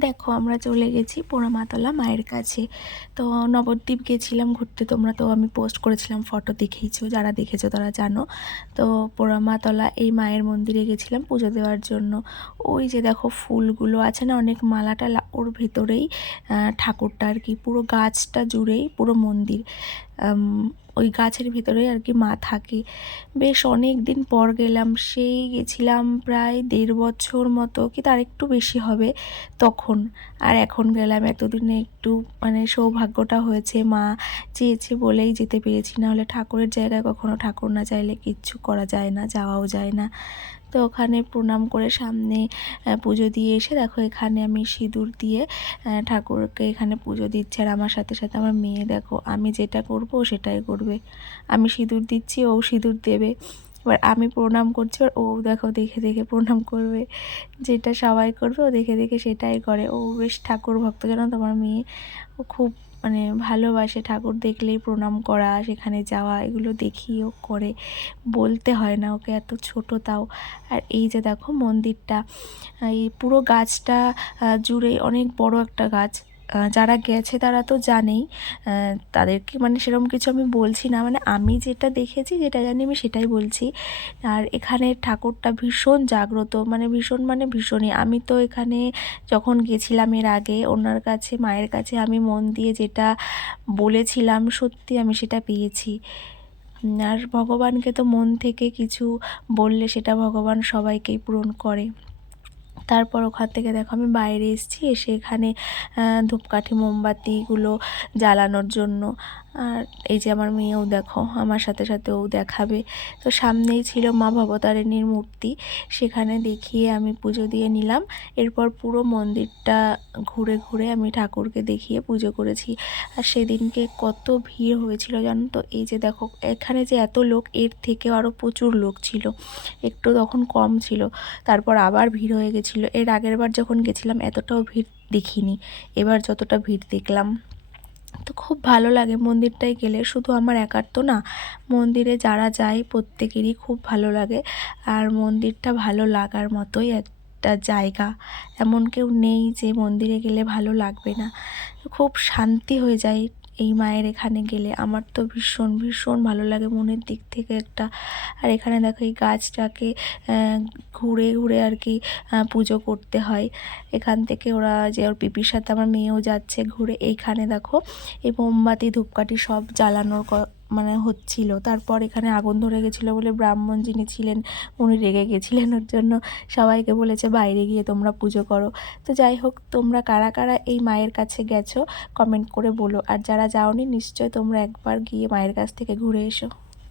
দেখো আমরা চলে গেছি পোড়ামাতলা মায়ের কাছে। তো নবদ্বীপ গেছিলাম ঘুরতে, তোমরা তো আমি পোস্ট করেছিলাম, ফটো দেখেইছো, যারা দেখেছো তারা জানো। তো পোড়ামাতলা এই মায়ের মন্দিরে গেছিলাম পুজো দেওয়ার জন্য। ওই যে দেখো ফুলগুলো আছে না, অনেক মালা টালা, ওর ভেতরেই ঠাকুরটা আর কি, পুরো গাছটা জুড়েই পুরো মন্দির। ওই গাছের ভিতরেই আর কি মা থাকে। বেশ অনেক দিন পর গেলাম, সেই গেছিলাম প্রায় 1.5 বছর মতো, কি তার একটু বেশি হবে তখন। আর এখন গেলাম এতদিনে, একটু মানে সৌভাগ্যটা হয়েছে, মা চেয়েছে বলেই যেতে পেরেছি, না হলে ঠাকুরের জায়গায় কখনো ঠাকুর না চাইলে কিচ্ছু করা যায় না, যাওয়াও যায় না। তো ওখানে প্রণাম করে সামনে পুজো দিয়ে এসে দেখো এখানে আমি সিঁদুর দিয়ে ঠাকুরকে এখানে পুজো দিচ্ছি। আর আমার সাথে সাথে আমার মেয়ে, দেখো আমি যেটা করব ও সেটাই করবে। আমি সিঁদুর দিচ্ছি, ও সিঁদুর দেবে। এবার আমি প্রণাম করছি, আর ও দেখো দেখে দেখে প্রণাম করবে। যেটা সবাই করবে ও দেখে দেখে সেটাই করে। ও বেশ ঠাকুর ভক্ত, জানো তোমার মেয়ে। ও খুব মানে ভালোবাসে ঠাকুর দেখলেই প্রণাম করা, সেখানে যাওয়া, এগুলো দেখি ও করে, বলতে হয় না ওকে, এত ছোট তাও। আর এই যে দেখো মন্দিরটা, এই পুরো গাছটা জুড়ে অনেক বড় একটা গাছ। যারা গেছে তারা তো জানেই, তাদেরকে মানে সেরকম কিছু আমি বলছি না, মানে আমি যেটা দেখেছি যেটা জানি আমি সেটাই বলছি। আর এখানে ঠাকুরটা ভীষণ জাগ্রত, মানে ভীষণ মানে ভীষণই। আমি তো এখানে যখন গেছিলাম এর আগে ওনার কাছে, মায়ের কাছে, আমি মন দিয়ে যেটা বলেছিলাম সত্যি আমি সেটা পেয়েছি। আর ভগবানকে তো মন থেকে কিছু বললে সেটা ভগবান সবাইকেই পূরণ করে। তারপর ওখান থেকে দেখো আমি বাইরে এসেছি, এসে এখানে ধূপকাঠি মোমবাতিগুলো জ্বালানোর জন্য। আর এই যে আমার মেয়েও দেখো আমার সাথে সাথে ও দেখাবে। তো সামনেই ছিল মা ভবতারিণীর মূর্তি, সেখানে দেখিয়ে আমি পুজো দিয়ে নিলাম। এরপর পুরো মন্দিরটা ঘুরে ঘুরে আমি ঠাকুরকে দেখিয়ে পুজো করেছি। আর সেদিনকে কত ভিড় হয়েছিল জানো তো। এই যে দেখো এখানে যে এত লোক, এর থেকেও আরও প্রচুর লোক ছিল, একটু তখন কম ছিল, তারপর আবার ভিড় হয়ে গেছিলো। এর আগের বার যখন গেছিলাম এতটাও ভিড় দেখিনি, এবার যতটা ভিড় দেখলাম। তো খুব ভালো লাগে মন্দিরটায় গেলে, শুধু আমার একার তো না, মন্দিরে যারা যায় প্রত্যেকেরই খুব ভালো লাগে। আর মন্দিরটা ভালো লাগার মতোই একটা জায়গা, এমন কেউ নেই যে মন্দিরে গেলে ভালো লাগবে না। খুব শান্তি হয়ে যায় এই মায়ের এখানে গেলে, আমার তো ভীষণ ভীষণ ভালো লাগে মনের দিক থেকে একটা। আর এখানে দেখো এই গাছটাকে ঘুরে ঘুরে আর কি পুজো করতে হয়। এখান থেকে ওরা যে ওর পিপির সাথে আমার মেয়েও যাচ্ছে ঘুরে। এইখানে দেখো এই মোমবাতি ধূপকাঠি সব জ্বালানোর মানে হচ্ছিল। তারপর এখানে আগুন ধরে গেছিলো বলে ব্রাহ্মণ যিনি ছিলেন উনি রেগে গেছিলেন, ওর জন্য সবাইকে বলেছে বাইরে গিয়ে তোমরা পুজো করো। তো যাই হোক, তোমরা কারা কারা এই মায়ের কাছে গেছো কমেন্ট করে বলো, আর যারা যাওনি নিশ্চয় তোমরা একবার গিয়ে মায়ের কাছ থেকে ঘুরে এসো।